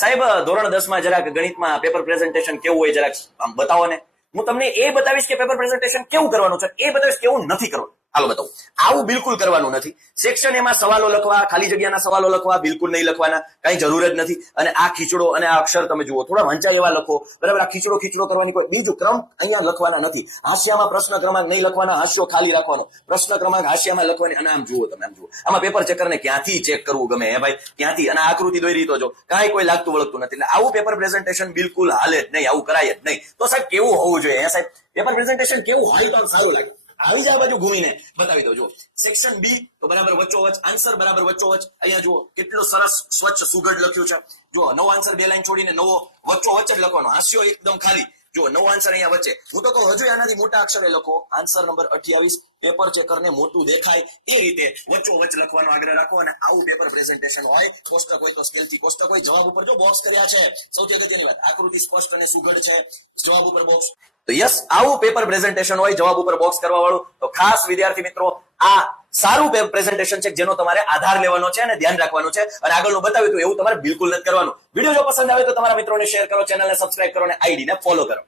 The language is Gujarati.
સાહેબ ધોરણ 10 માં જરાક ગણિતમાં પેપર પ્રેઝન્ટેશન કેવું હોય જરાક બતાવો ને. હું તમને એ બતાવીશ કે પેપર પ્રેઝન્ટેશન કેવું કરવાનું છે, એ બતાવીશ કેવું નથી કરવાનું. હાલો બતાવું. આવું બિલકુલ કરવાનું નથી. સેક્શન એમાં સવાલો લખવા, ખાલી જગ્યાના સવાલો લખવા બિલકુલ નહીં લખવાના, કઈ જરૂર જ નથી. અને આ ખીચડો અને આ અક્ષર તમે જુઓ, થોડા વંચા જેવા લખો, બરાબર. આ ખીચડો કરવાની કોઈ બીજું ક્રમ અહીંયા લખવાના નથી. હાસ્યામાં પ્રશ્ન ક્રમાંક નહીં લખવાના, હાસ્યો ખાલી રાખવાનો, પ્રશ્ન ક્રમાંક હાસ્યામાં લખવાની. અને આમ જુઓ તમે, આમ જુઓ, આમાં પેપર ચેકરને ક્યાંથી ચેક કરવું ગમે હે ભાઈ, ક્યાંથી. અને આકૃતિ દોરી તો જો કાંઈ કોઈ લાગતું વળગતું નથી. એટલે આવું પેપર પ્રેઝન્ટેશન બિલકુલ હાલે જ નહીં, આવું કરાય જ નહીં. તો સાહેબ કેવું હોવું જોઈએ હે સાહેબ? પેપર પ્રેઝન્ટેશન કેવું હોય તો સારું લાગે. આવી જ આ બાજુ ઘૂમીને બતાવી દો. જો સેક્શન બી તો બરાબર વચ્ચોવચ, આન્સર બરાબર વચ્ચોવચ. અહીંયા જુઓ કેટલું સરસ સ્વચ્છ સુઘડ લખ્યું છે. જો નવો આન્સર બે લાઈન છોડીને નવો વચ્ચોવચ જ લખવાનો, હાસ્યો એકદમ ખાલી. જો નવો આન્સર અહીંયા વચ્ચે. હું તો કહું હજુ આનાથી મોટા અક્ષરે લખો. આન્સર નંબર 28 પેપર ચેકરને મોટું દેખાય એ રીતે વચ્ચોવચ લખવાનો આગ્રહ રાખો. અને આવું પેપર પ્રેઝન્ટેશન હોય. કોષ્ટક હોય તો સ્કેલથી કોષ્ટક હોય. જવાબ ઉપર જો બોક્સ કર્યા છે, સૌથી અગત્યની વાત, આકૃતિ સ્પષ્ટ અને સુઘડ છે, જવાબ ઉપર બોક્સ. તો યસ, આવું પેપર પ્રેઝન્ટેશન હોય જવાબ ઉપર બોક્સ કરવા વાળું. તો ખાસ વિદ્યાર્થી મિત્રો, આ સારું પેપર પ્રેઝન્ટેશન છે જેનો તમારે આધાર લેવાનો છે અને ધ્યાન રાખવાનું છે. અને આગળનું બતાવ્યું હતું એવું તમારે બિલકુલ નથી કરવાનું. વિડીયો જો પસંદ આવે તો તમારા મિત્રોને શેર કરો, ચેનલને સબસ્ક્રાઇબ કરો અને આઈડીને ફોલો કરો.